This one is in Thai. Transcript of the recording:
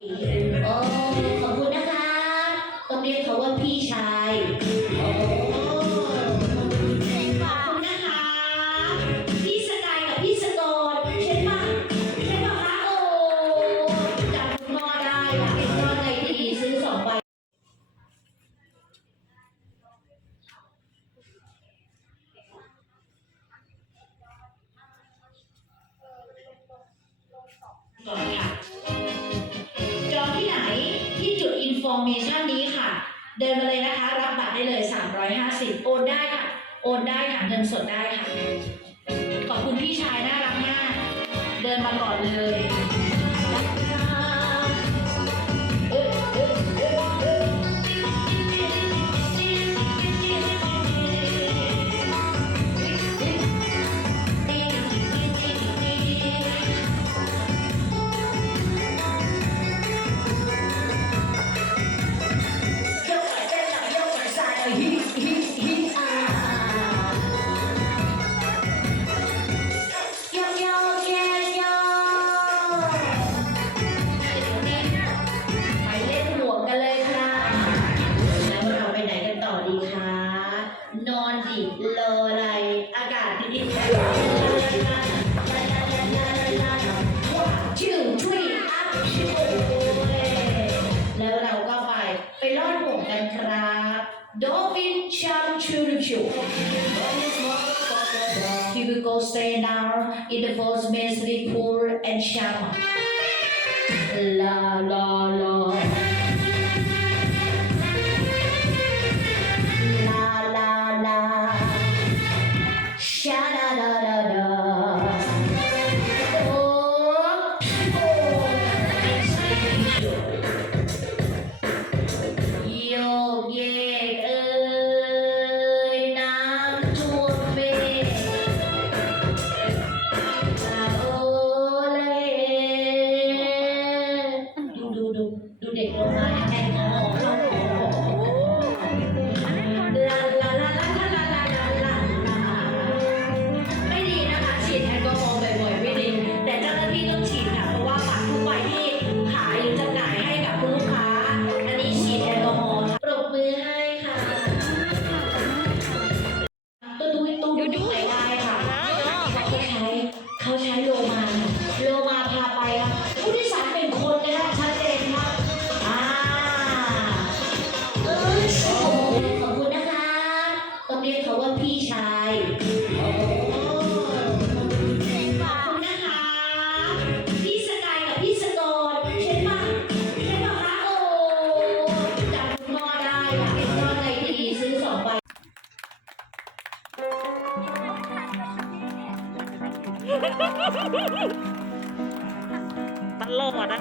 โอ้ขอบคุณนะคะต้องเรียกเขาว่าพี่ชายโอ้ขอบคุณนะคะ พี่สกายกับพี่สกรใช่ปะใช่ปะคะโอ้จำคุณพ่อได้อะก็ไงดีซื้อสองใบก่อนค่ะ เมชันนี้ค่ะ เดินมาเลยนะคะ รับบัตรได้เลย 350 โอนได้ค่ะ โอนได้ค่ะเงินสดได้ค่ะ ขอบคุณพี่ชายน่ารักมาก เดินมาก่อนเลย อนจิโลไรอากาศดีดีแล้วเราก็ไปไปลอดห่วงกันครับดอฟินชัมชูริชู He will go stay down in the first basement pool and shower. La. Sha da da do ตลอดอะ